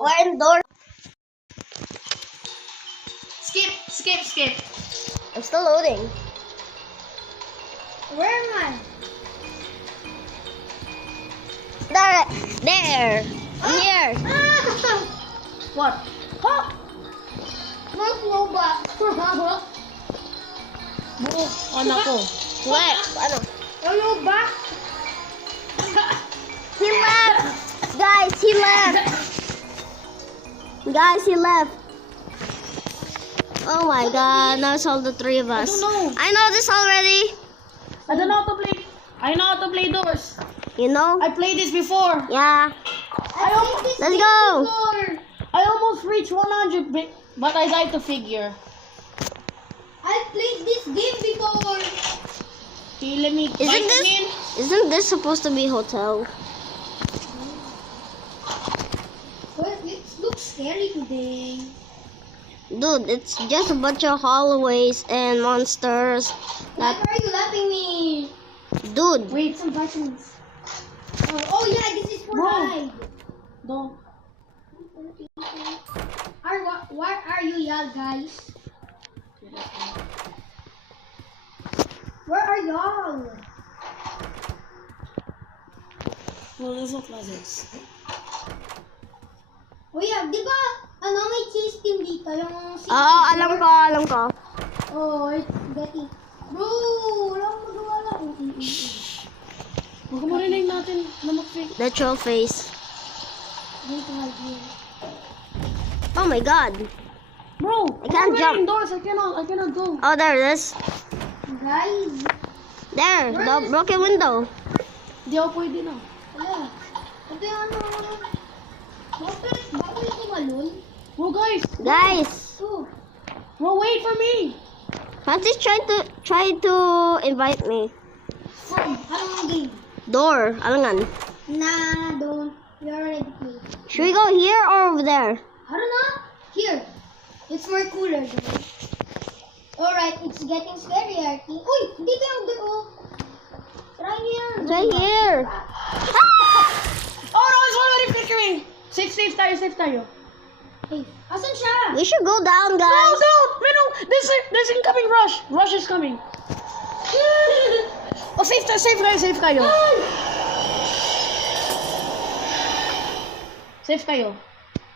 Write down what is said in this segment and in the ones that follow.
We're indoors. Skip. I'm still loading. Where am I? There. I'm here. What? Huh? No ba? Anak ko. What? Ano? Ano ba? He left. Guys, he left. Guys, he left. Oh my god, now it's all the three of us. I don't know. I know this already. I don't know how to play. I know how to play doors. You know? I played this before. Yeah. Let's go. I almost reached 100, but I died to figure. I played this game before. Okay, let me find again. Isn't this supposed to be hotel? Well, it looks scary today. Dude, it's just a bunch of hallways and monsters. Why are you laughing me? Dude, Wait, Some buttons. Oh yeah, this is for Bro. hide. don't. Where are you, y'all guys? Where are y'all? No, there's no closets. Oh yeah, di ba, may chase team dito, yung... alam ko. Oh, it's getting... Bro, wala akong magawa lang. Huwag mo rinig natin na mag-fake. The troll face. Dito, hide here. Oh my god. Bro, I can't jump. Indoors. I cannot go. Oh, there it is. Guys, There, the broken window. Di ako pwede na. wala. Ito yung bakit tumalon? Bro, guys. Guys, Oh, Bro, wait for me. Francis try to invite me. from, anong game? Door, alangan. Nah, don't. We already played. Should we go here or over there? I don't know. Here. It's more cooler though. Alright, it's getting scary, Arky. Uy, dito yung door. Try niyo yan. It's right here. Oh no, it's already flickering. Safe tayo. Hey, asan siya? We should go down, No, guys. no, there's incoming rush. Rush is coming. Oh, safe kayo. Safe kayo.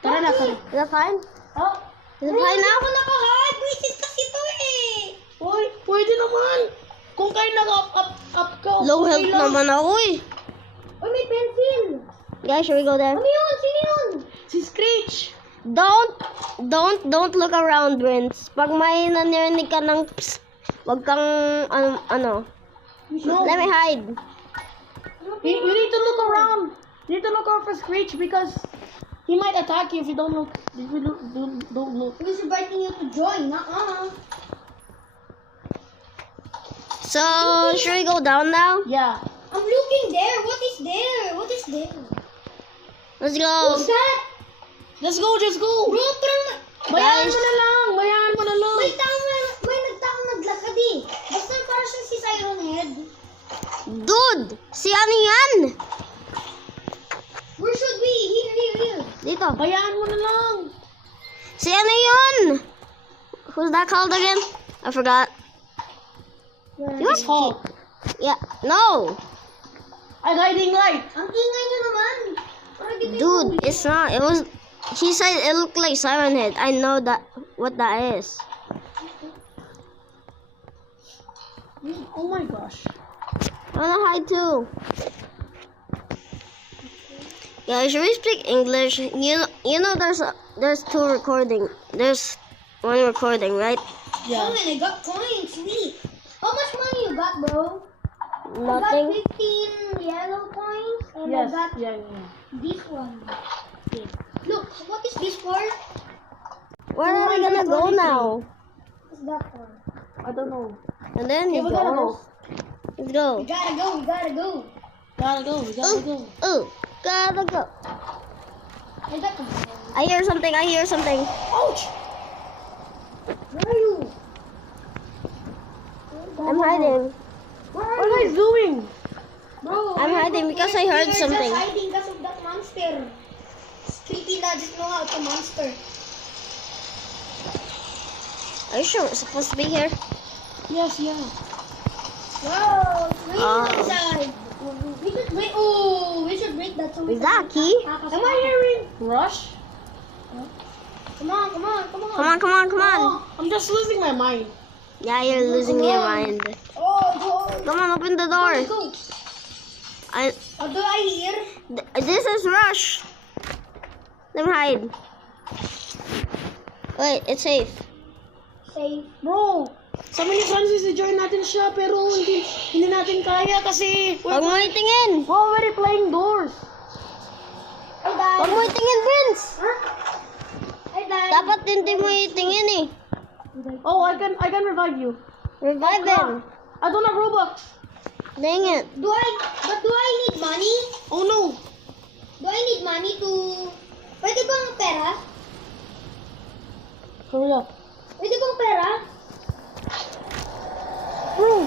Tara na. Is that fine? Oh, Is it fine now? Ako naka-hide. Visit kasi to eh. Uy, pwede naman. Kung kayo nag-up ka. Low okay health lang. naman ako eh. Uy, may pencil. Guys, should we go there? Ano yun? Sino yun? Si Screech. Don't look around, Vince. Pag may nanirinig ka ng psst, wag kang ano. No. Let me hide. You need to look around. You need to look around for Screech because he might attack you if you don't look. If you don't look. He was inviting you to join. So, should we go down now? Yeah. I'm looking there. What is there? What is there? Let's go. Who's that? Let's go. Just go. Bro, turn. Bayaan Guys. mo na lang. May nagtaong naglakad eh. Basta parang siyang si Siren Head. Dude, si ano yan? Where should we? Here. Dito. Bayaan mo na lang. Si ano yun? Who's that called again? I forgot. He was Hulk. Yeah, no. I'm hiding light. Ang ingay nyo naman. Parang dito yung Dude, huli. it's not. It was. He said it looked like Siren Head. I know that what that is. Oh my gosh. I wanna hide too. Yeah, should we speak English? You know there's two recording. There's one recording, right? Oh Yeah. man, I got coins. Sweet. How much money you got, bro? Nothing. I got 15 yellow coins and Yes. I got Yeah. this one. Look, what is this for? Where are we gonna go now? What's that for? I don't know. And then Okay, you we gotta go. go. Let's go. We gotta go. We gotta go. Ooh, gotta go. I got them. I hear something. Ouch! Where are you? I'm hiding. Where What are are you? you doing? Bro, I'm hiding because I heard we are something. just hiding because of that monster. It's creepy na doesn't know how to monster. Are you sure we're supposed to be here? Yes, yeah. Wow, it's raining Oh. outside. We should break. Oh, we should break that. So we Is that a key? Am I hearing Rush? Come on, come on, come on. Come on, come on, come on. Oh, I'm just losing my mind. Yeah, you're losing your mind. Oh, go. Come on, open the door. Let's go. What do I hear? This is Rush. Let me hide. Wait, it's safe. Safe. Bro, sabi ni Francis, i-join natin siya, pero hindi natin kaya kasi Huwag mo itingin. we're already playing doors. I died. Huwag mo itingin, Vince. I died. Dapat hindi mo itingin eh. Oh, I can revive you. Revive him. I don't have Robux. Dang it. Do I need money? Oh no. Do I need money to... Pwede bang pera? Hurry up. Pwede bang pera? Bro.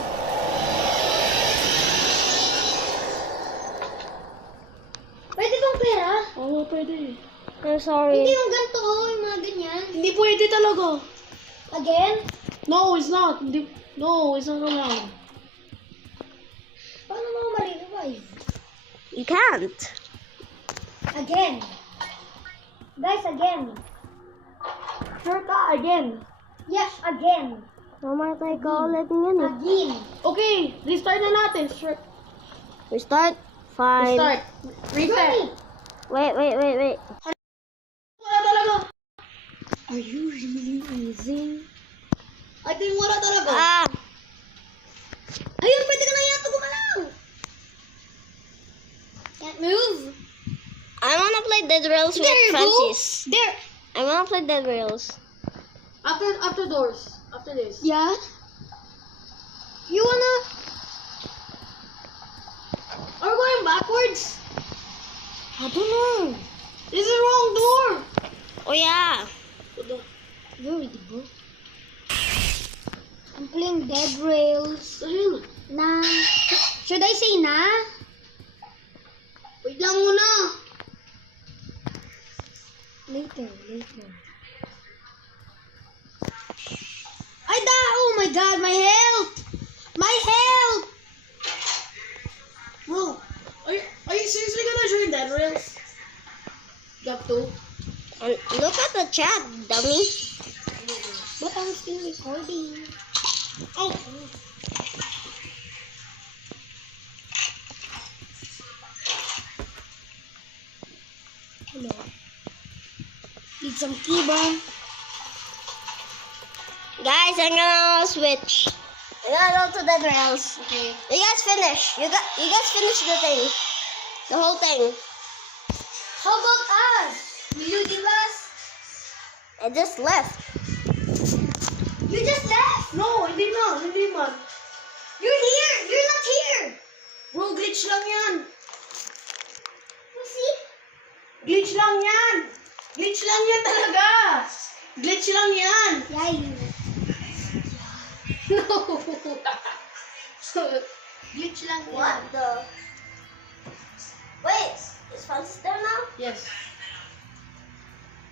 Pwede bang pera? Oh, pwede. I'm sorry. Hindi yung ganito, yung mga ganyan. Hindi pwede talaga. Again? No, it's not. No, it's not allowed. Paano mo ma-revive? You can't. Again. Guys, again. Sure ka, again. Yes, again. Mamatay ka ulit yun eh. Again. Okay, restart na natin. Sure. Restart. Fine. Restart. Reset. Wait. Wala talaga. Are you really amazing? I think wala talaga. Ah! Ayun, pwede ka na yata gumalaw. Can't move. I wanna play Dead Rails with There you go. Francis. There. I wanna play Dead Rails. After doors. After this. Yeah? You wanna... Are we going backwards? I don't know. This is the wrong door. Oh yeah. Where did it go? I'm playing Dead Rails. Ayun. Na... Should I say na? Wait lang muna. Later. Ay da! Oh my god, my health! My health! Bro, are you seriously gonna join Dead Rails? Got to. And look at the chat, dummy. But I'm still recording. Oh. Hello. Need some keyboard. Guys, I'm gonna switch. I'm gonna go to Dead Rails. Okay. You guys finish. You guys finish the thing. The whole thing. How about us? Will you leave us? I just left. You just left. No, hindi man. You're here. You're not here. Bro, glitch lang yan. You see? Glitch lang yan. Glitch lang yan talaga. Glitch lang yan. Yeah, you. No. Glitch lang yan. What the? Wait, is Francis there now? Yes.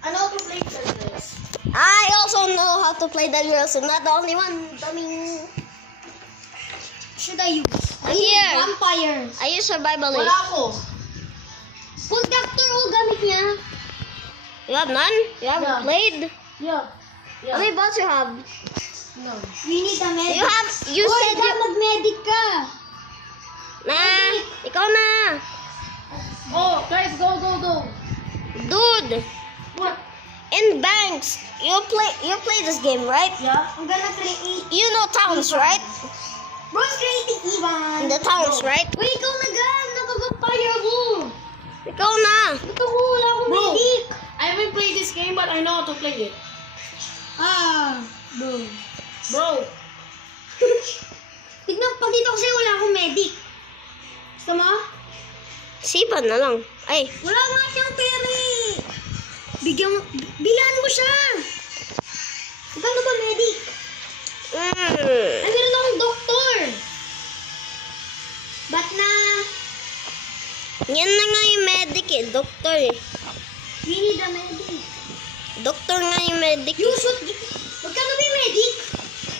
I know how to play Dead Rails. I also know how to play Dead Rails. I'm not the only one. Dummy. Should I use? I'm here. Vampire. I use survivalist. Wala ako. Conductor o gamit niya. You have none? You haven't Yeah. played? Yeah. How many bots you have? No. We need a medic. You Oy, said you... mag-medic ka. Nah, ikaw na. Oh, guys, go. Dude, What? in banks, you play this game, right? Yeah. I'm gonna create... You know towns, right? Bro's creating Ivan. The towns, right? Wait, ikaw na gan. Nakavampire ako. Ikaw na. Ba't ako wala akong Bro. medic? I haven't played this game, but I know how to play it. Bro. Tignan, pag dito kasi wala akong medic. Gusto mo? Sipan na lang. Ay, Wala nga siyang pera eh. Bilan mo siya. Magkano ba medic? Ay, meron akong doktor. Ba't na? yan na nga yung medic eh, doktor eh. We need a medic. Doktor nga yung medic. You should... Huwag ka medic.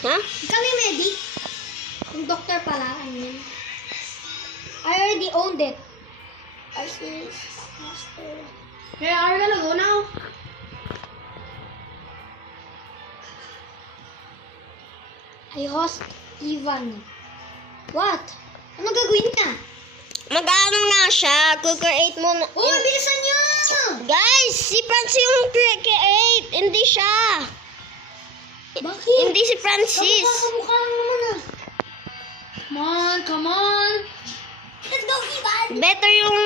Ha? Huwag ka medic. Yung doctor pala, I mean. I already owned it. I see. Master. Okay, are we gonna go now? I host Ivan. What? Ano gagawin niya? Mag-ano nga siya, create mo na. Oh, bilisan niyo! Guys, si Francis yung create, hindi siya. Bakit? Hindi si Francis. Kamukha mo naman ah. Come on. Let's go, Ivan! Better yung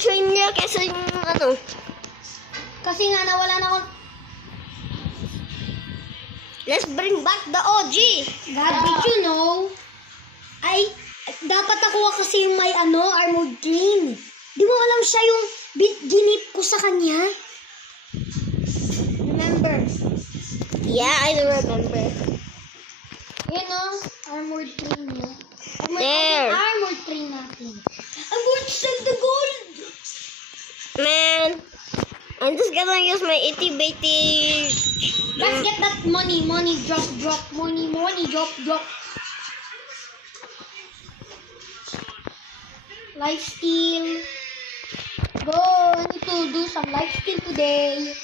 train niya kaysa yung ano. Kasi nga nawala na ako. Let's bring back the OG. God, did you know? Dapat ako kasi yung may armored train. Di mo alam siya yung ginip ko sa kanya? Remember? Yeah, I remember. Yan o, armored train niya. There. Armored train natin. I'm going to save the gold! Man, I'm just gonna use my itty-bitty... Let's get that money. Money, drop. Money, drop. Lifesteal. Go, I need to do some lifesteal today.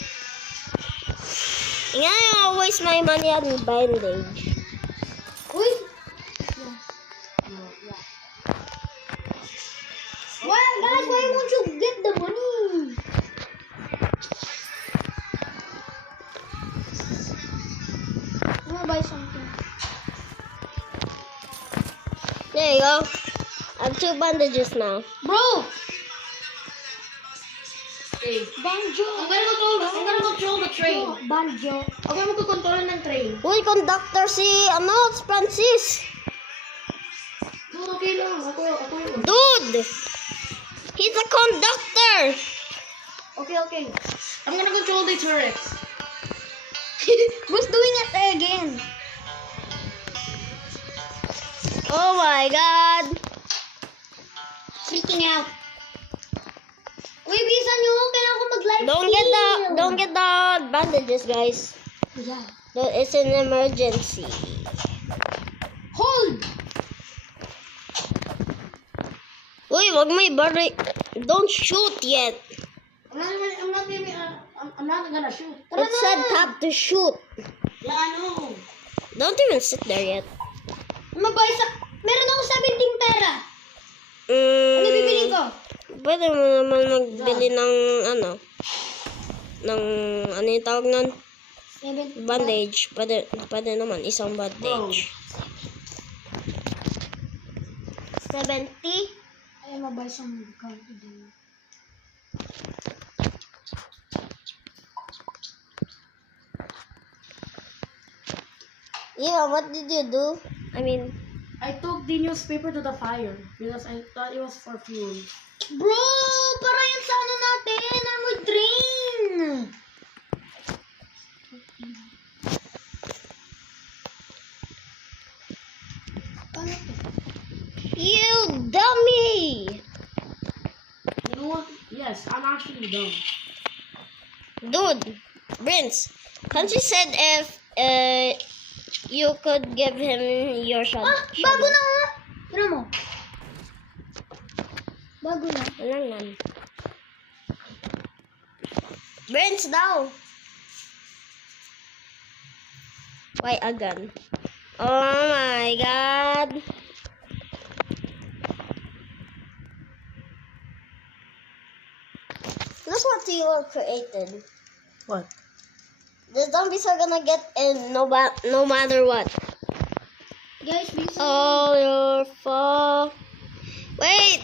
Yeah, I waste my money on bandage. Uy! Well, guys, why won't you get the money? I'm gonna buy something. There you go. I have 2 bandages now. Bro! Okay. Banjo! I'm gonna control the train. Banjo. Okay, magkukontrol ng train. Uy, conductor si, Francis. Okay lang. Ako yun. Dude! He's a conductor! Okay. I'm gonna control the turrets. Who's doing it again? Oh my god! Freaking out. Uy, bilisan nyo. Kailangan ko mag-live Don't get the bandages, guys. Yeah. It's an emergency. Hold! Uy, wag mo i-barricade. Don't shoot yet. I'm not gonna shoot. It said tap to shoot. Yeah, I know. Don't even sit there yet. Mabay sa... Meron ako 17 pera. Ano bibilin ko? Pwede mo naman magbili ng ano yung tawag nun? 7. Bandage. Pwede naman, isang bandage. 70? Ay, mabay sa gun today. Yeah, what did you do? I mean, I took the newspaper to the fire because I thought it was for fuel. Bro! Para yan sa ano natin! Armored train! Paano to? you dummy! You know what? Yes, I'm actually dumb. Dude, Prince, can't you said if you could give him your shot? Bago na nga! Tira mo. Bago na. Walang nan. Prince daw. Why a gun? Oh my god. Look what you created. What? The zombies are gonna get in no matter what. Guys, please. Oh, your fault. Wait!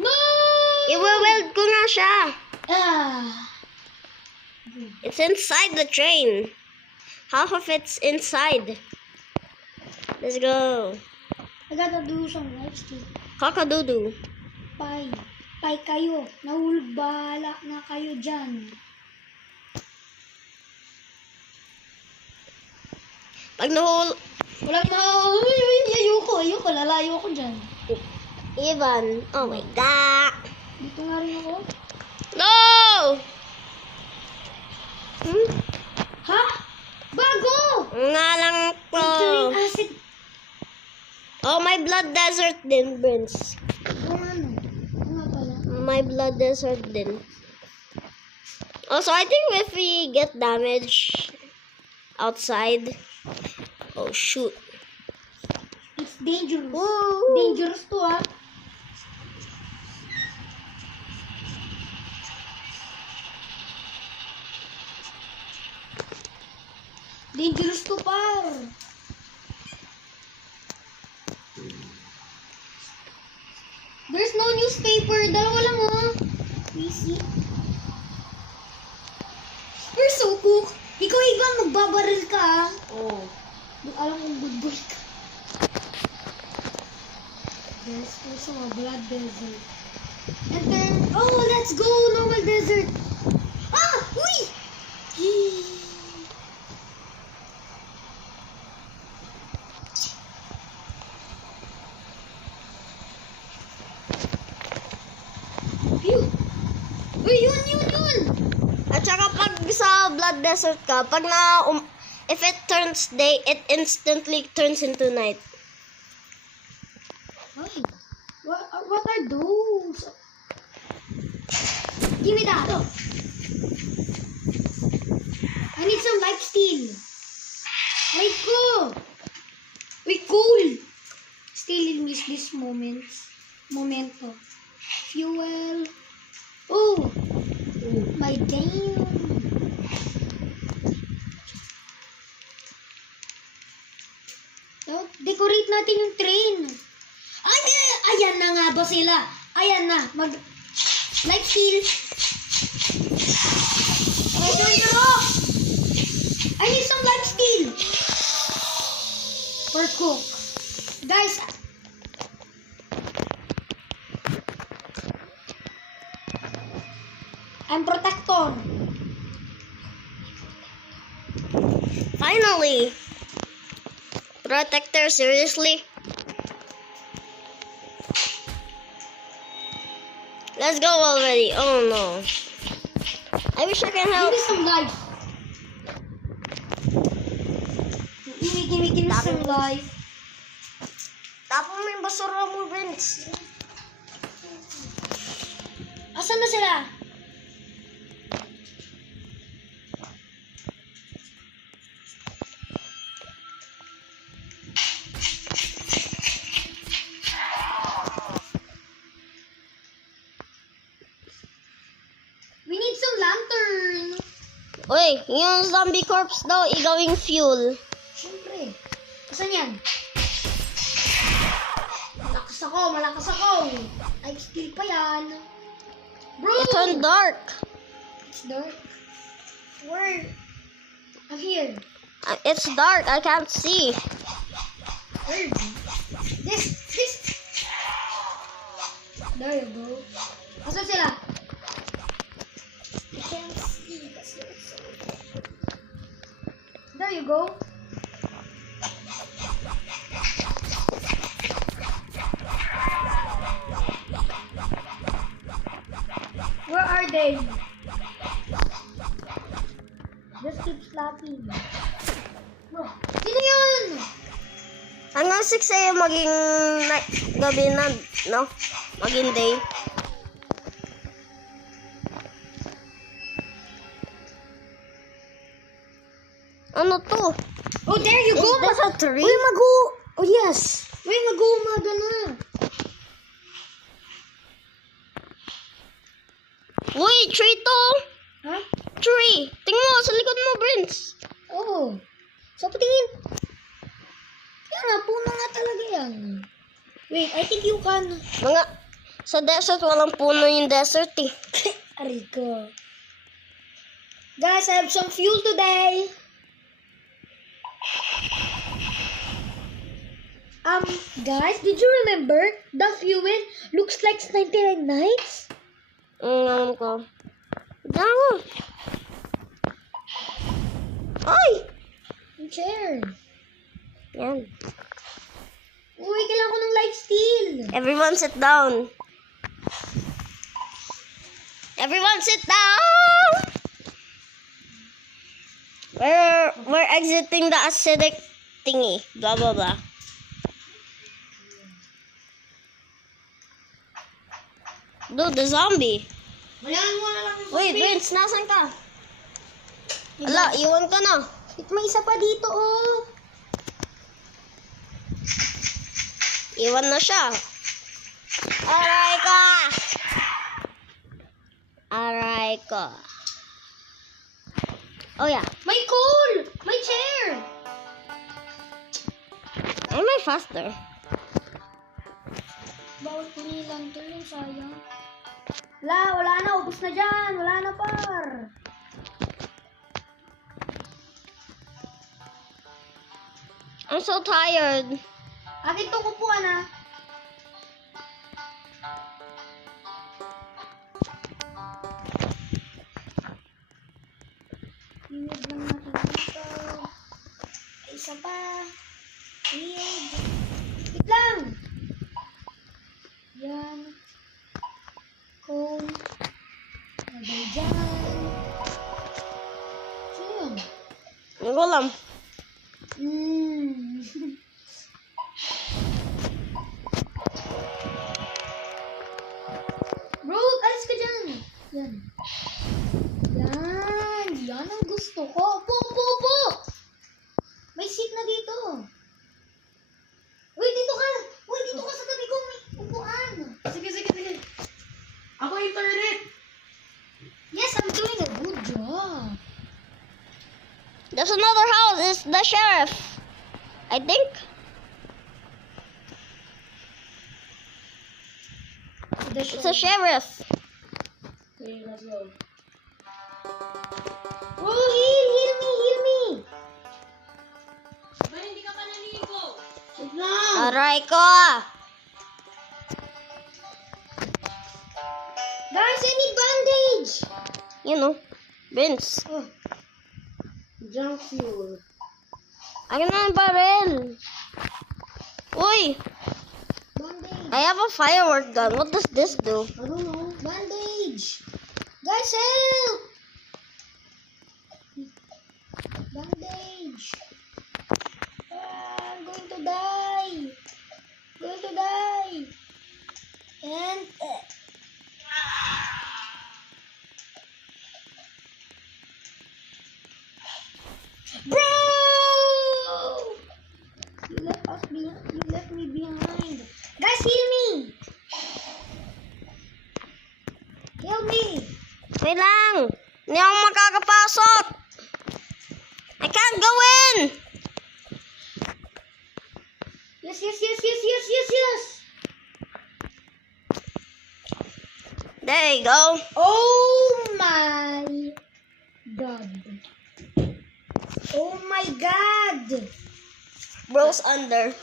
No! I-weld ko nga siya. Ah. It's inside the train. Half of it's inside. Let's go. I gotta do some lifesteal. Kakadudu. Pay kayo. Nahulog, bahala na kayo dyan. Pag nahul... Wala na. Ayoko. Lalayo ako dyan. Ivan. Oh my god. Dito nga rin ako. No! Ha? Bago! Nga lang po. Entering acid. Oh, my blood desert din, Vince. Kung ano? Ano nga pala? My blood desert din. Also, I think if we get damage outside. Oh, shoot. It's dangerous. Woo! Dangerous to, ah. Dangerous to, par. There's no newspaper. Dalawa lang, oh. Easy. You're so cook. Ikaw ibang magbabaril ka, ah. Oh. Di alam kong good boy ka. There's also a blood desert. And then, oh, let's go, normal desert. Ah, uy! Yee. Phew. Uy, yun. At saka pag sa blood desert ka, pag if it turns day, it instantly turns into night. Ay, what are those? Give me that. I need some life steal. Ay ko. Wait, cool. Still miss this momento. Fuel. Oh, my damn. Decorate natin yung train. Ayan na nga ba sila? Ayan na. Life steal. Oh, turn it off. I need some life steal. For cook. Guys. I'm protector. Finally! Protector, seriously? Let's go already. Oh no. I wish I can Give help. me some life. Give me some life. Tapos mo yung basura mo, Vince. Asan na sila? We need some lantern. Uy, yung zombie corpse daw, igawing fuel. Siyempre. Asan yan? Malakas ako. Ay, skill pa yan. Bro! It turned dark. It's dark. Where? I'm here. It's dark. I can't see. Where? This. There you go. Asan sila? I can't see. There you go. Where are they? Just keep slapping. Bro, sino yun? Hanggang 6 a.m. maging gabi na, no? Maging day. Ano to? Oh, there you go. Is this a tree? Uy, oh yes. Uy, mag-uumaga na. Uy, tree to! Ha? Tree! Tingnan mo, sa likod mo, Prince. Oo. Sa patingin. Yan nga, puno nga talaga yan. Wait, I think you can. Sa desert, walang puno yung desert eh. Aray ko. Guys, I have some fuel today. Guys, did you remember the fuel looks like 99 nights? Alam ko. Diyan mo. Ay! Yung chair. Yan. Uy, kailangan ko ng life steal. Everyone sit down. Everyone sit down! We're exiting the acidic thingy. Blah, blah, blah. Dude, the zombie. Mayan mo na lang yung Wait, Vince, nasan ka? Ala, iwan ka na. May isa pa dito, oh. Iwan na siya. Aray ka! Aray ko. Oh, yeah. May coal! May chair! Am I faster? Bawal ko nilang to yung sayang. Wala na. Ubus na dyan. Wala na, par. I'm so tired. Akin to kupuan, ah. Iwid lang natin dito. Isa pa. Iwid. Wait lang. Yan. Cone. Lagay dyan. Sino yun? Hindi ko alam. Bro, alis ka dyan. Yan. Yan. Yan ang gusto ko. Upo. May seat na dito. Uy, dito ka. Uy, dito ka sa tabi ko. May upuan. Sige. Ako yung turret. Yes, I'm doing a good job. There's another house. It's the sheriff. I think. It's a sheriff. Okay, let's go. Oh, heal me. Ba, hindi ka pa naligo? Wait lang. Aray ko. Guys, I need bandage. You know. Vince. Oh, Junk fuel. Akin na yung barrel. Uy. bandage. I have a firework gun. What does this do? I don't know. Bandage. Guys, help. Bandage. I'm going to die. And bro, you left me behind. Guys, heal me. Help me. Wait lang. Hindi ako makakapasok. I can't go in. Yes. There you go. Oh my god. Oh my god. Bro's under.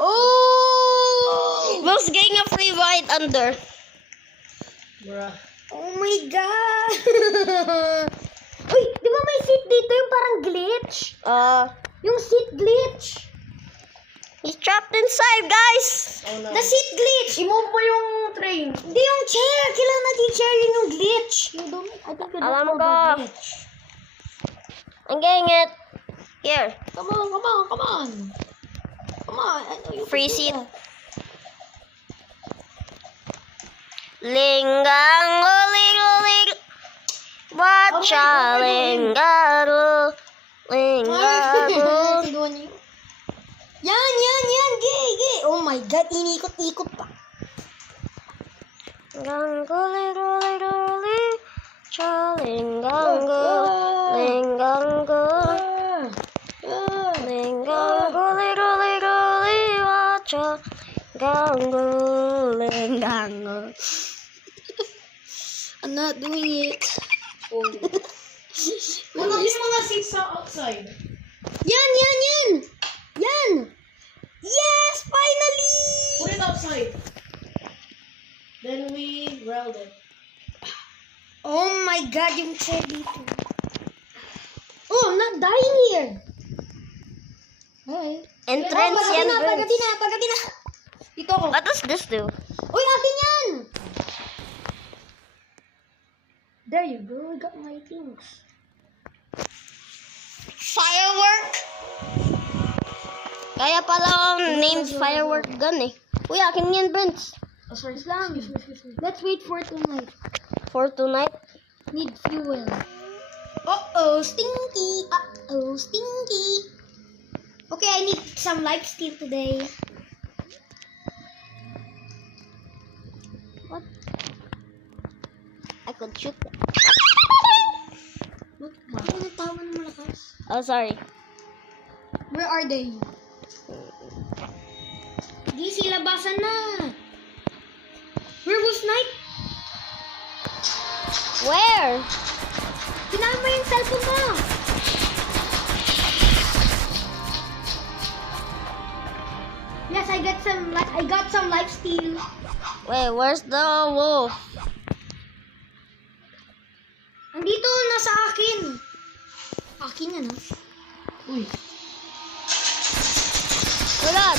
Oh. Bro's getting a free ride under. Bruh. Oh my god. Uy, di ba may seat dito yung parang glitch? Yung seat glitch. He's trapped inside, guys. Oh no. The seat glitch. I-move mo yung train. Hindi yung chair. Kailangan natin yung chair, yun yung glitch. You don't, I think you don't Alam know ko. the glitch. I'm getting it. Here. Come on. I know you Free can do seat. that. Linggango, ling. Watcha, linggago. Linggago. Sigawan niyo. Yan. Gay. Oh my god, inikot-ikot pa. Linggango, ling. Cha, linggango. Linggango. Linggango, ling. Watcha. Gango, linggango. I'm not doing it. Ano yung mga seats sa outside? Yan. Yes, finally! Put it outside. Then we weld it. Oh my god, yung chair dito. Oh, I'm not dying here. Hi. Entrance yan, Pagati Vince. na. Dito ako. What does this do? Uy, akin yan! There you go. I got my things. Firework? Kaya pala named firework gun eh. Uy, akin yan, Prince. Oh, sorry. Lang. Excuse me. Let's wait for tonight. For tonight. Need fuel. Uh-oh, stinky. Uh-oh, stinky. Okay, I need some life steal today. What? I could shoot them. What? Ano nagtawa ng malakas? Oh, sorry. Where are they? Di sila labasan na. Where was Night? Where? Tinama yung cellphone mo. Yes, I got some life steal. Wait, where's the wolf? Andito, nasa akin. Akin yan, ha? Uy. Oh god!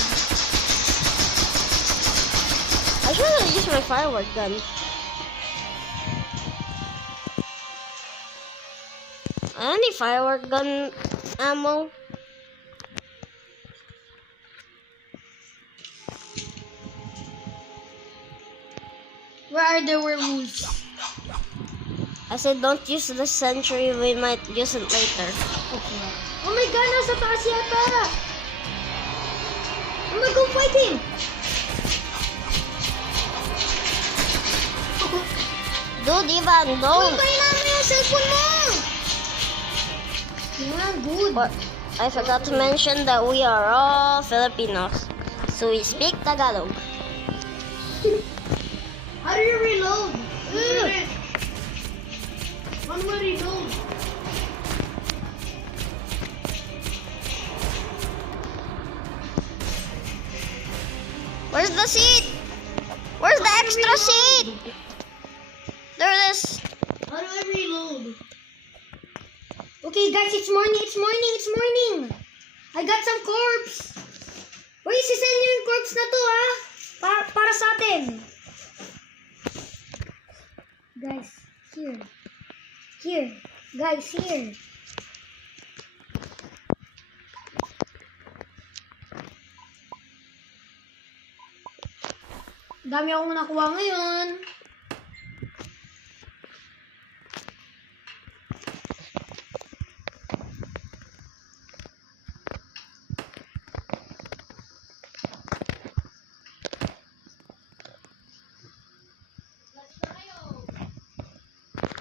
I should have used my firework gun. I don't need firework gun ammo. Where are the werewolves? I said don't use the sentry, we might use it later. Okay. Oh my god, nasa taas yata. Oh my god, fight him. Dude, Ivan, Uy, don't! kailangan mo yung cellphone mo. Yeah, good. But I forgot to mention that we are all Filipinos, so we speak Tagalog. How do you reload? One will reload. Where's the seat? Where's the extra seat? There it is. How do I reload? Okay, guys, it's morning. It's morning. It's morning. I got some corpse. Uy, sisend nyo yung corpse na to, ha? Para sa atin. Guys, here. Here. Guys, here. Dami akong nakuha ngayon.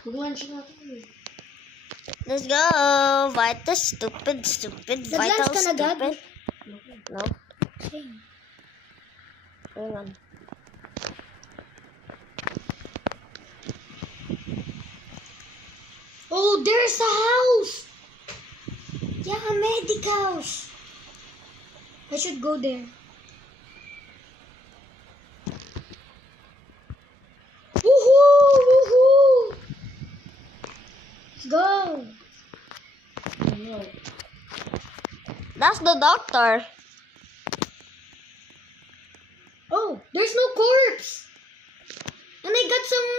Mag-lunch natin. Let's go. Fight the stupid, Nag-lunch vital, ka na, Gab? stupid. No, Same. hang on. Oh, there's a house! Yeah, a medic house. I should go there. Woohoo! Woohoo! Let's go. That's the doctor. Oh, there's no corpse. And I got some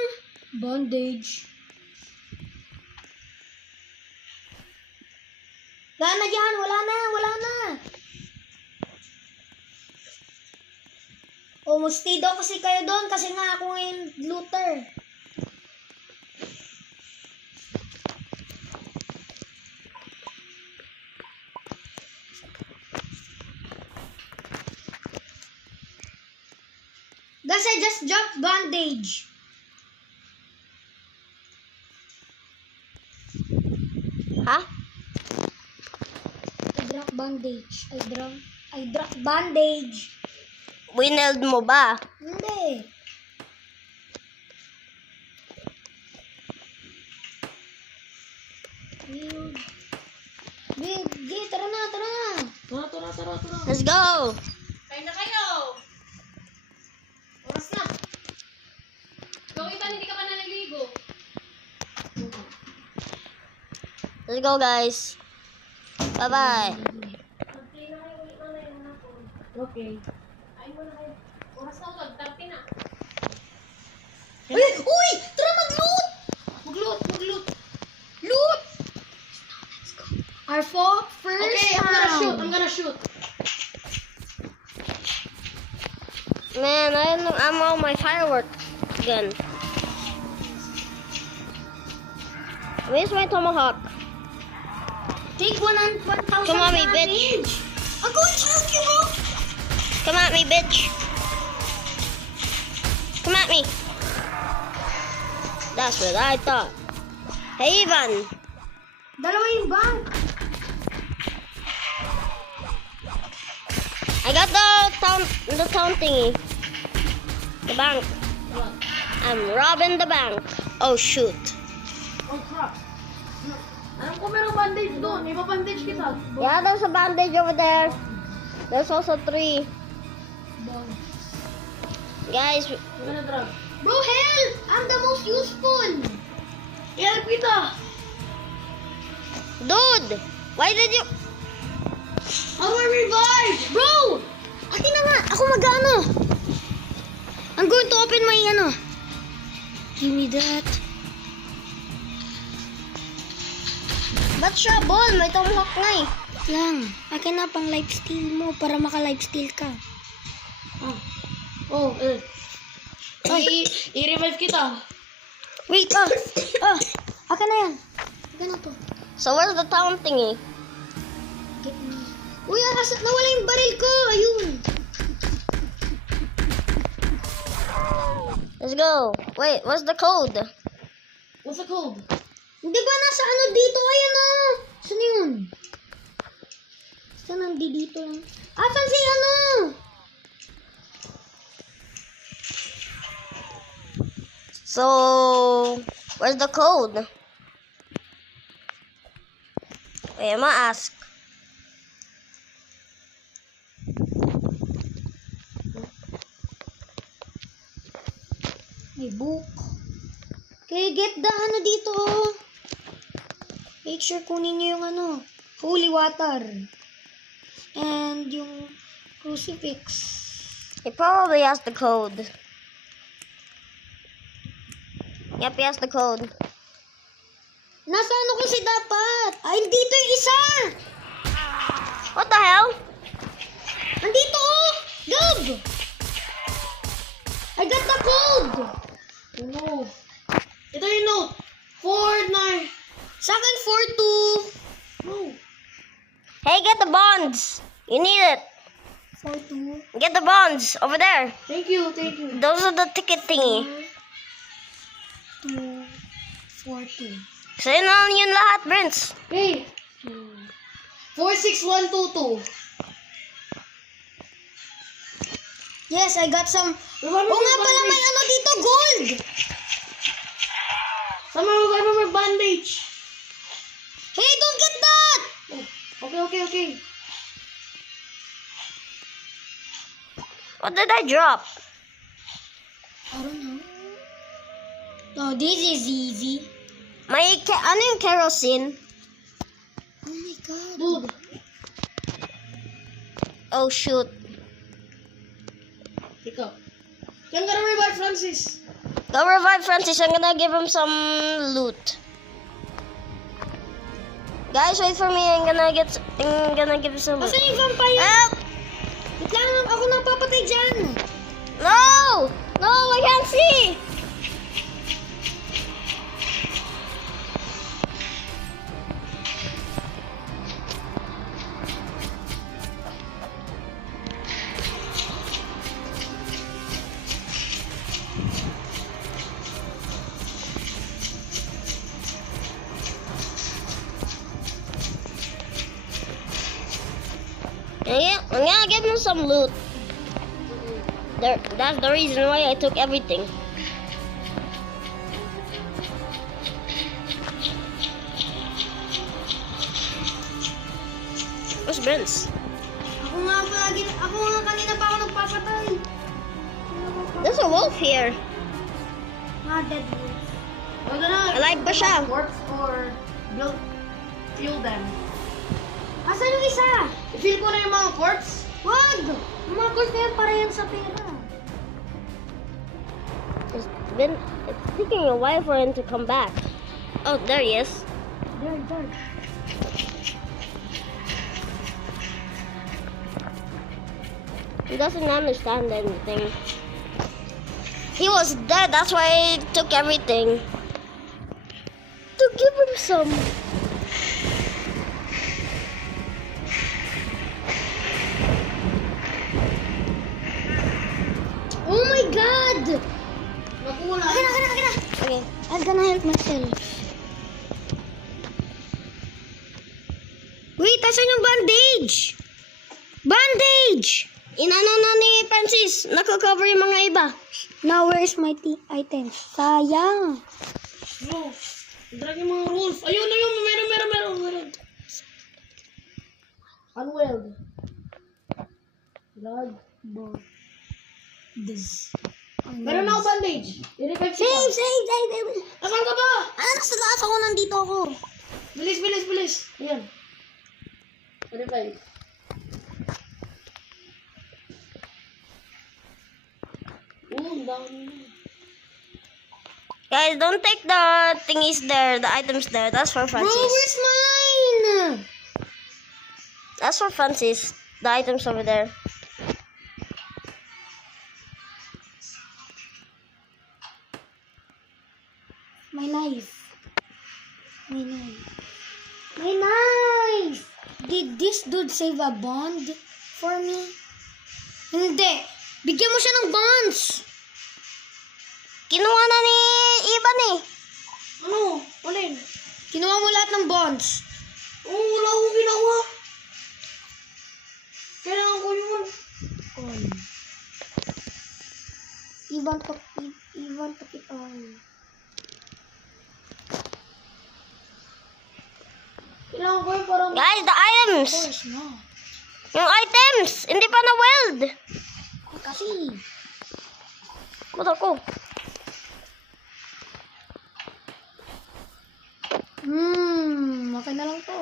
bandage. Wala na dyan. Wala na. Wala na. Oh, mustay daw kasi kayo doon kasi nga ako ngayon looter. Guys, I just dropped bandage. Huh? I dropped bandage. I dropped bandage. Wineld mo ba? Hindi. Di, tara na, tara na. Tara. Let's go. Kain na kayo! Oras na! Ikaw, Ivan, hindi ka pa naliligo. Let's go, guys. Bye-bye. Okay. Kain mo na kayo. Oras na, wag. 30 na. Uy! Tara mag-loot! Mag-loot! shoot. I'm gonna shoot. Man, I don't know. I'm on my firework gun. Where's my tomahawk? Take 1,000 Come on, me, damage. I'm going to help you, bro. Come at me, bitch. Come at me. That's what I thought. Hey, Ivan. Dalawa yung bank. I got the town thingy. The bank. I'm robbing the bank. Oh, shoot. Oh crap. Alam ko merong bandage doon. Ipa-bandage kita. Yeah, there's a bandage over there. There's also 3. Guys, I'm gonna drop. Bro, help! I'm the most useful. I-help kita. dude, why did you... How do I revive? Bro! Akin na nga. Ako mag-ano. I'm going to open my ano. Give me that. Ba't siya, ball? May tomahawk na eh. Lang. Akin na pang lifesteal mo para maka-lifesteal ka. Oh, i-revive kita. Wait, akin na yan. Akin na to. So where's the town thingy? Get me. Uy, nawala yung baril ko. Ayun. Let's go. Wait, what's the code? What's the code? Hindi ba nasa ano dito? Ayan o. Saan yun? Saan nandi dito lang? Asan si ano? So, where's the code? Wait, I'm gonna ask. May book. Okay, get the ano dito. Make sure kunin niyo yung ano. Holy water. And yung crucifix. He probably has the code. Yep, he has the code. Nasa ano kasi dapat? Ay, dito yung isa! What the hell? Andito oh! Gab! I got the code! No. Ito yung note. 4-9. Sa akin 4-2. No. Hey, get the bonds. You need it. 4-2. Get the bonds over there. Thank you, thank you. Those are the ticket thingy. 2, 4-2. Sa'yo na lang yun lahat, Prince. Hey. 46122. Yes, I got some. Revive Oo nga pala, may ano dito, gold! Sama revive my bandage. Hey, don't get that! Okay. What did I drop? I don't know. Oh, this is easy. Ano yung kerosene? Oh my god. Dude. Oh, shoot. Ikaw. I'm gonna revive Francis. Go revive Francis. I'm gonna give him some loot. Guys, wait for me. I'm gonna give you some loot. Asan yung vampire? Help! Wait lang, ako nang papatay dyan. No! No, I can't see! I'm gonna give him some loot. That's the reason why I took everything. Where's Vince? Ako nga kanina pa ako nagpapatay. There's a wolf here. Dead wolf. We're gonna I like Basha. corpse or fuel them. Asan yung isa? I-feel ko na yung mga corpse. Wag! Yung mga gold na yan para yan sa pera. It's taking a while for him to come back. Oh, there he is. There. He doesn't understand anything. He was dead, that's why I took everything. To give him some. Oh my God! Nakuha. Okay, I'm gonna help myself. Wait, asan yung bandage? Bandage! Inano na ni Francis, nakakover yung mga iba. Now, where's my items? Sayang. Bro, drag yung mga rules. Ayun, meron. Unweld. Drag, ball. This. Meron ako bandage. I-revive Save, kita. save. Asan ka ba? Nasa taas ako, nandito ako. Bilis. Ayan. I-revive. Ang dami. Guys, don't take the thingies there, the items there. That's for Bro, Francis. where's mine? That's for Francis. The items over there. My knife. My knife! Did this dude save a bond for me? Hindi. Bigyan mo siya ng bonds. Kinuha na ni Ivan eh. Ano? Alin? Kinuha mo lahat ng bonds. Oh, wala akong ginawa. Kailangan ko yun. Even to keep on. Kailangan ko yun parang... Guys, the items! Of course not. Yung items! Hindi pa na-weld! Kasi, Ba't ako? okay na lang to.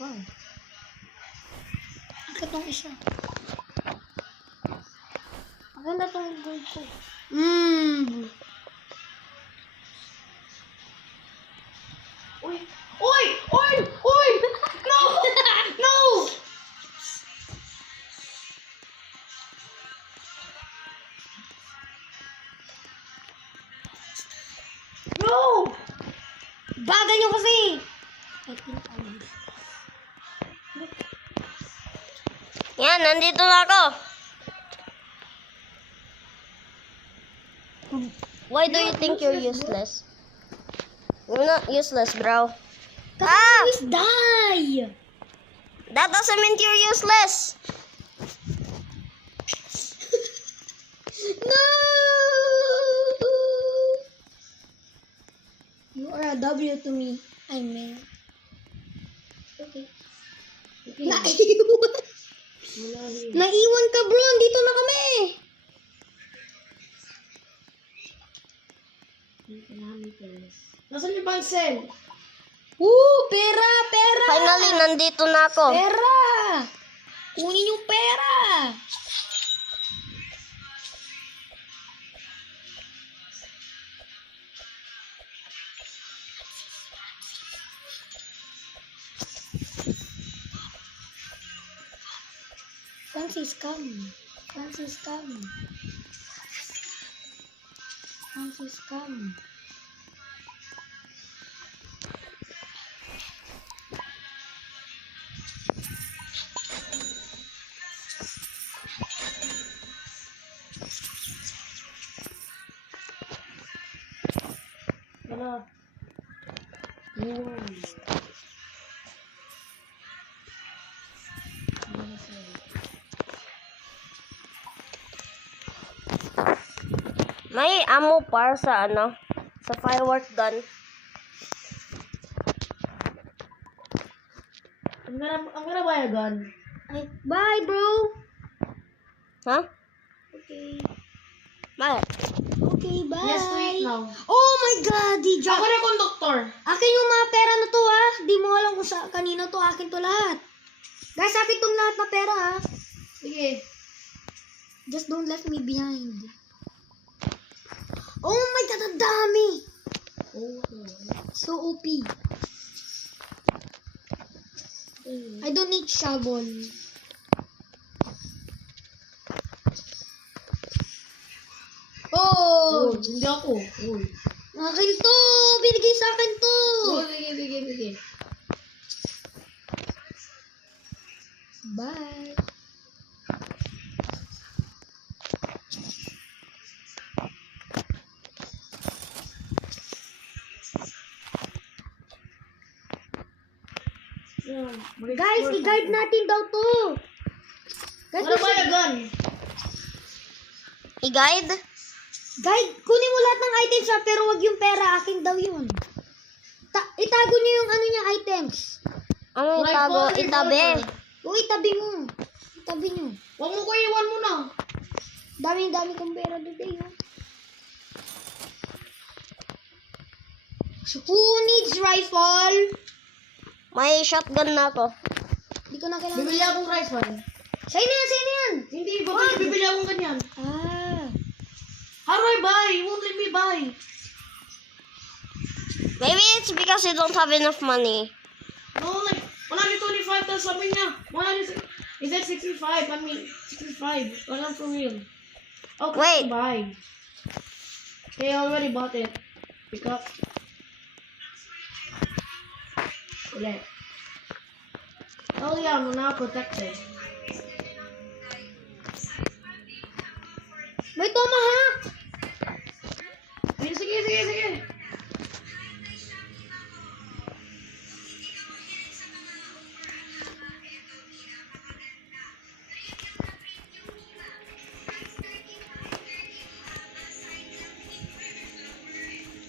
Wow. Akit tong isa. Maganda tong gold ko. Uy! No! No! No! Bagal nyo kasi! Yan, nandito na ako. Why do you think you're useless? You're not useless, bro. Kasi Ah! always die! That doesn't mean you're useless. No! You are a W to me. I mean. Okay. Naiwan. Naiwan ka, bro. Dito na kami. Nasaan yung pansel? Pera! Finally, nandito na ako. Pera! Kunin yung pera! Francis, come. Francis, come. Francis, come. Wala. May ammo para sa ano, sa firework gun. Ang ganda ba yung gun? Bye, bro. Ha? Okay. Bakit? Okay, bye. Yes, wait now. Oh my God, di Ako na conductor. Akin yung mga pera na to, ha. Di mo alam kung sa kanino to. Akin to lahat. Guys, akin tong lahat na pera, ha. Sige. Just don't left me behind. Oh my God, ang dami. So OP. I don't need shovel. Oh! Hindi ako. Uy. Akin to! Binigay sa akin to! Bigay. Bye! Guys, i-guide natin daw to! Guys, Ano ba yung gun? I-guide? guide, kunin mo lahat ng items ha, pero wag yung pera, akin daw yun. Itago niyo yung ano niya items. Ano itago? Rifle, Itabi. revolver. O, itabi mo. Itabi niyo. Huwag mo ko iwan mo na. Dami kong pera doon eh. Who needs rifle? May shotgun na ako. Di ko na kailangan. Bibili akong rifle. Sa'yo na yan, sa'yo na yan. Hindi, bibili akong ganyan. Ah. How do I buy? You won't let me buy. Maybe it's because you don't have enough money. No, like, 125 tapos sabi niya. 100, is that 65? I mean, 65. Wala for real. Okay, Wait. buy. Okay, I already bought it. Pick up. Ulit. Oh yeah, I'm now protected. May tomahawk. Sige.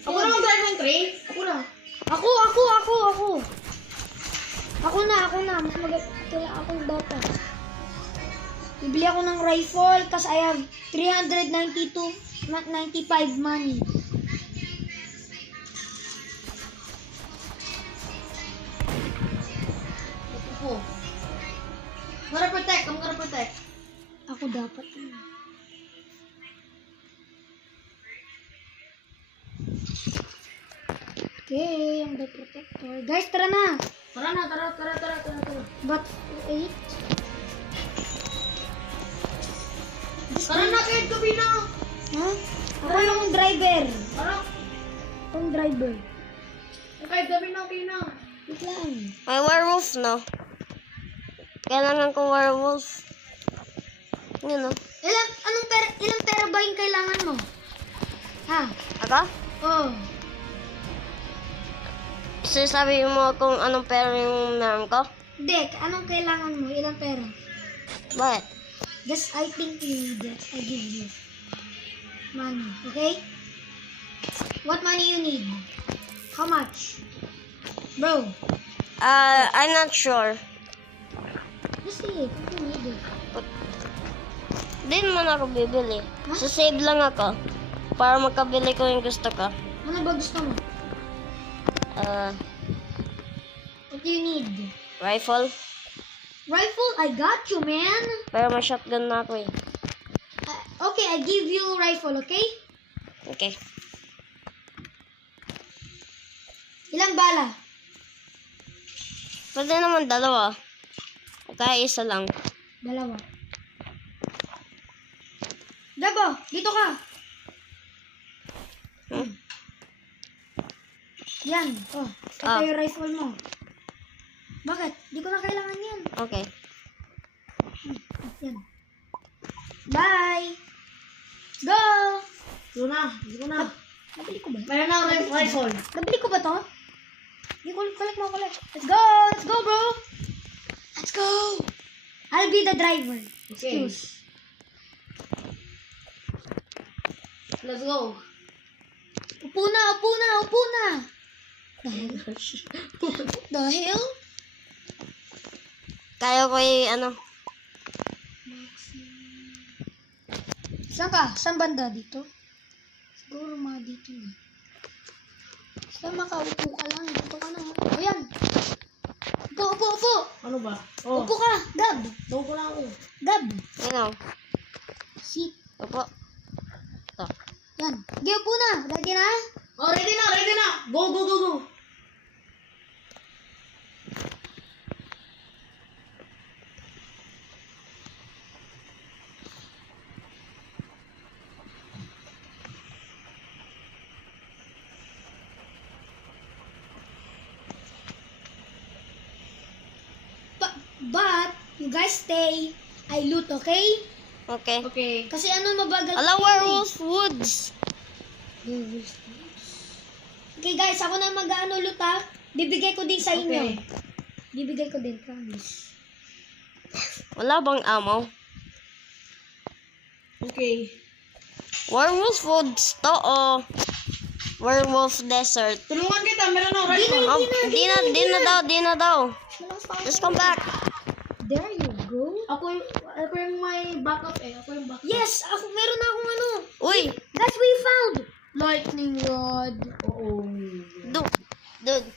Ako na mag-drive ng train? Ako na. Ako. Ako na. Mas maganda akong bata. Bibili ako ng rifle kasi I have 395 money. Ako. I'm gonna protect. Ako dapat. Okay, I'm the protector. Guys, tara na. Tara. But, wait. Tara na, kahit gabi na. Ha? Ako yung driver. Tara. Yung driver. Kahit gabi na, okay na. Wait lang. May werewolf no. Kailangan ko werewolf. Yun no. Ilang pera ba yung kailangan mo? Ha? Ako? Oh. Sasabihin mo kung anong pera yung meron ko? Dek, anong kailangan mo? Ilang pera? Bakit? Just I think you need it. I give you money. Okay? What money you need? How much? Bro, I'm not sure. just say it. If you need it. Di naman ako bibili. Huh? Save lang ako. Para makabili ko yung gusto ko. Ano ba gusto mo? What do you need? Rifle. Rifle? I got you, man. Pero may shotgun na ako eh. Okay, I give you rifle, okay? Okay. Ilang bala? Pwede naman dalawa. Kaya isa lang. Dalawa. Dabo, dito ka. Yan. Oh, ito Ah. yung rifle mo. Bakit? Di ko na kailangan yan. Okay. Yan. Bye! Go! Dito na. Nabili ko ba? Mayroon na ang rifle. Nabili ko ba to? Collect mo. Let's go! Let's go, bro! Let's go! I'll be the driver. Okay. Excuse. Let's go. Upo na! Dahil? Kaya ko ano. Saan ka? Saan banda? Dito? Siguro mga dito na. Saan makaupo ka lang? Dito ka na. Ayan! Upo! Ano ba? Oh. Upo ka! Gab! Upo na ako. Gab! Ano? Sit! Opo. Ito. Yan. Sige, upo na! Ready na? Oh, ready na. Go. But, you guys stay. I loot, okay? Okay. Okay. Kasi ano, mabagal. Ala, werewolf woods. Okay guys, ako na mag-ano loot ha. Bibigay ko din sa inyo. Okay. Bibigay ko din, promise. Wala bang ammo? Okay. Werewolf woods to o werewolf desert? Tulungan kita, meron ako right Oh, di na daw. Malakas pa ako. Just come back. There you go. Ako yung may backup eh. Ako yung backup. Yes, meron na akong ano. Uy, Guys, we found. Lightning rod. Oo. dude.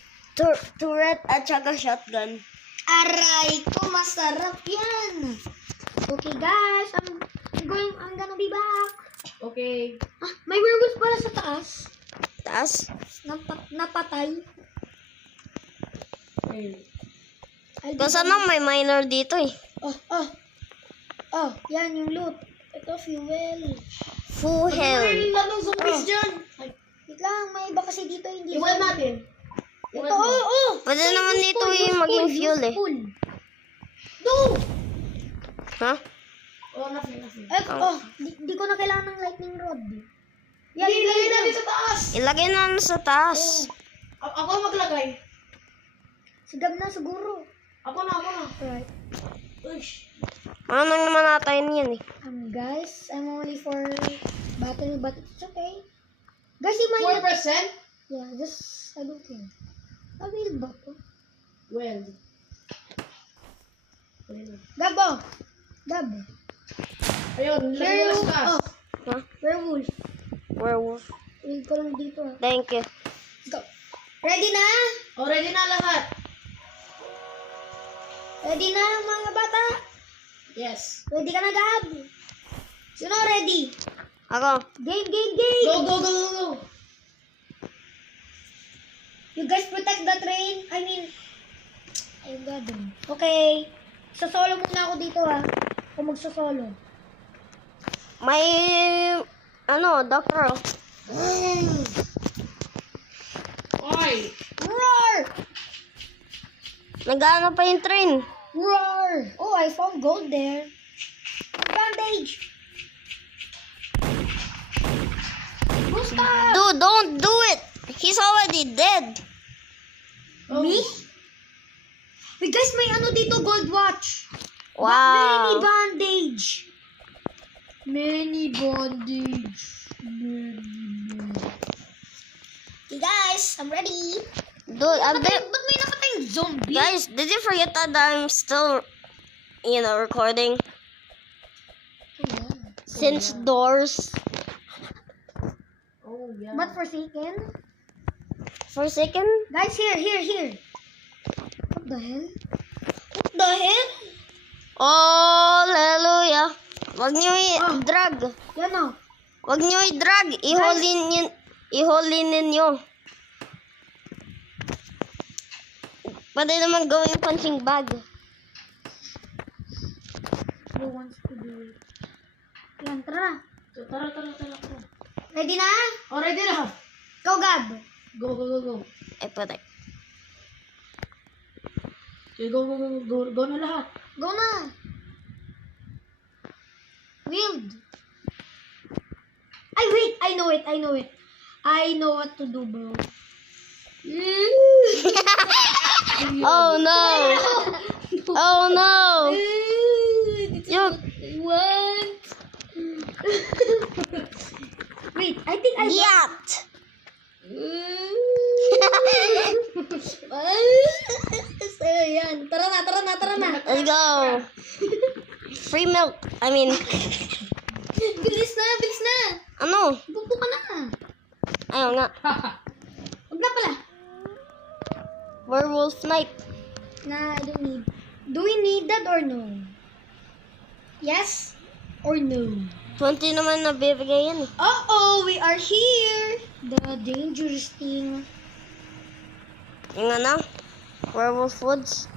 Turret at saka shotgun. Aray ko, masarap yan. Okay guys, I'm gonna be back. Okay. Ah, may werewolf pala sa taas. Taas. Napatay. Okay. Kung saan may miner dito eh. Yan yung loot. Ito, fuel. Full hell. Meron lalong zombies dyan. Ay, Wait lang, may iba kasi dito hindi. iwan natin. Ito, oh. Pwede naman dito yung maging fuel eh. No! Ha? Oh, nothing. Di ko na kailangan ng lightning rod. Yan, ilagay natin sa taas. Ilagay na sa taas. Ako maglagay. Sigab na siguro. Ako na. Alright. Ush. Ano nang naman natin yan eh. Guys, I'm only for battery, but it's okay. Guys, you might 4%? Yeah, just, I don't care. I will ba to? Well. Gabo! Gab. Ayun, lagay mo sa taas. Huh? Werewolf. Werewolf. Wait ko lang dito ha. Thank you. Go. Ready na? Oh, ready na lahat. Ready na mga bata? Yes. Ready ka na, Gab? Sino ready? Ako. Game! Go. You guys protect the train. I mean, ay God. Okay. Sasolo muna ako dito ha. Ako magsasolo. May, doctor. Oy. Roar! Nag-ano pa yung train. Roar! Oh, I found gold there. Bandage! Gustav! Dude, don't do it. He's already dead. Oh. Me? Wait guys, may ano dito, gold watch. Many Wow. bandage. Many bondage. Okay guys, I'm ready. Dude, I've been... Ba't may nakatayong zombie? Guys, did you forget that I'm still, recording? Since doors. Oh, yeah. But for second? For a second? Guys, here. What the hell? What the hell? Hallelujah. Wag niyo i-drag. Yan o. Wag niyo i-drag. Ihuli ninyo. Pwede naman gawin punching bag. Who wants to do it? Yan, tara. Tara. Ready na? Oh, ready na. Go, Gab. Go. Eh, pwede. Okay, go. Go na lahat. Go na. Wield. Ay, wait. I know it. I know what to do, bro. Oh no! Oh no! You What? Wait, I think I Yat! So, yan. Tara na. Let's go! Free milk. I mean, Bilis na. ano? Bumpo ka na. Ayaw nga. Huwag na pala. Werewolf night. Nah, I don't need. Do we need that or no? Yes or no? 20 naman nabibigay yan eh. Uh-oh, we are here. The dangerous thing. Yung werewolf woods.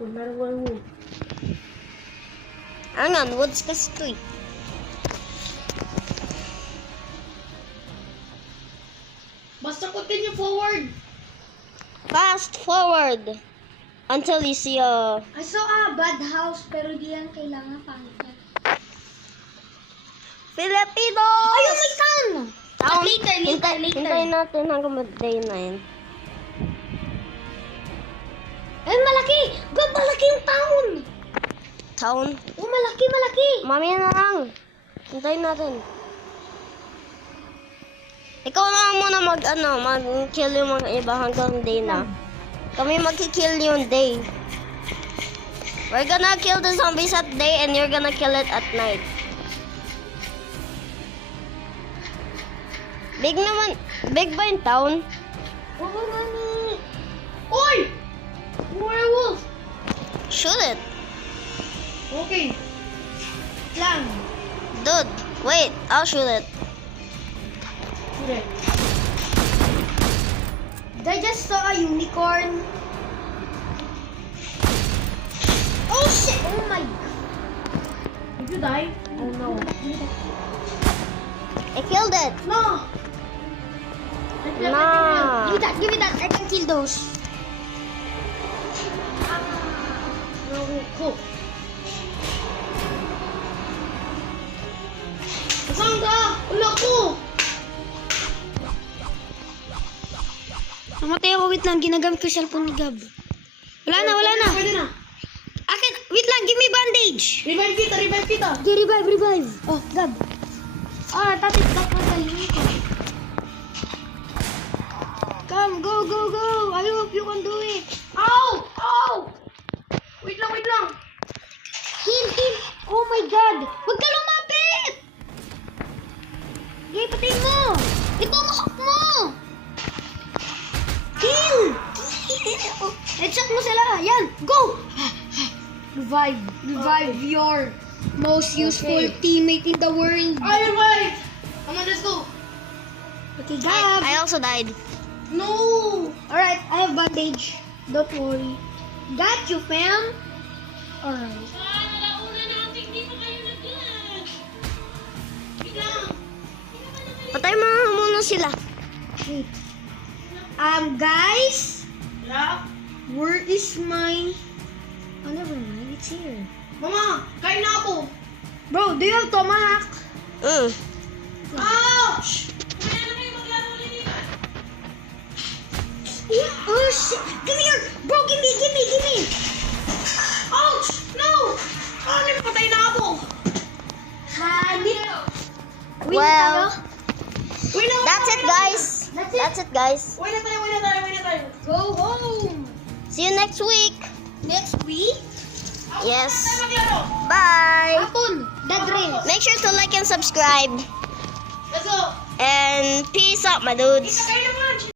Kung meron mo. Ano woods kasi ito eh. Basta continue forward. Fast forward until you see a I saw a bad house, pero di yan kailangan pangit yan. Filipino. Ayun, may town! Town. Later. Hintayin natin hanggang day 9. Ayun, malaki! God, malaki yung town! Town. Oh, malaki, malaki! Mamaya na lang. Hintayin natin. Ikaw na lang muna mag-kill yung mga iba hanggang day na. Kami magki-kill yung day. We're gonna kill the zombies at day and you're gonna kill it at night. Big ba yung town? Oo, mami! Oy! Werewolf! Shoot it. Okay. Lang. Dude, wait, I'll shoot it. Okay. I just saw a unicorn. Oh shit! Oh my god. Did you die? Oh no. I killed it. No! Nah. Give me that. I can kill those. Go. Saan ka? Wala ko! Namatay ako, wait lang. Ginagamit ko yung cellphone ni Gab. Wala na. Pwede na. Akin, wait lang. Give me bandage. Revive kita. Okay, revive. Oh, Gab. Ah, tatik ka pa sa unicorn. Come, go. I hope you can do it. Ow! Wait lang. Kill. Oh my god. Huwag ka lumapit. Okay, patayin mo. Itumusok mo. Kill. Headshot mo sila. Yan, go. Revive your most useful teammate in the world. I revive! Come on, let's go. Okay, Gab. I also died. No! Alright, I have bandage. Don't worry. Got you, fam. Alright. Patay mo muna sila. Wait. Guys, Yeah? where is my... Oh, never mind. It's here. Mama, kain na ako. Bro, do you have tomahawk? Ouch! Oh, shit. Give me your... Bro, give me. Ouch! No! Patay na ako. Hanip. Well, Wait lang. that's it, guys. That's it, guys. Wait na tayo. Go home. See you next week. Next week, Yes. Maglaro. Bye. hapon, the race. Make sure to like and subscribe. Let's go. And peace out, my dudes. Kain na lunch.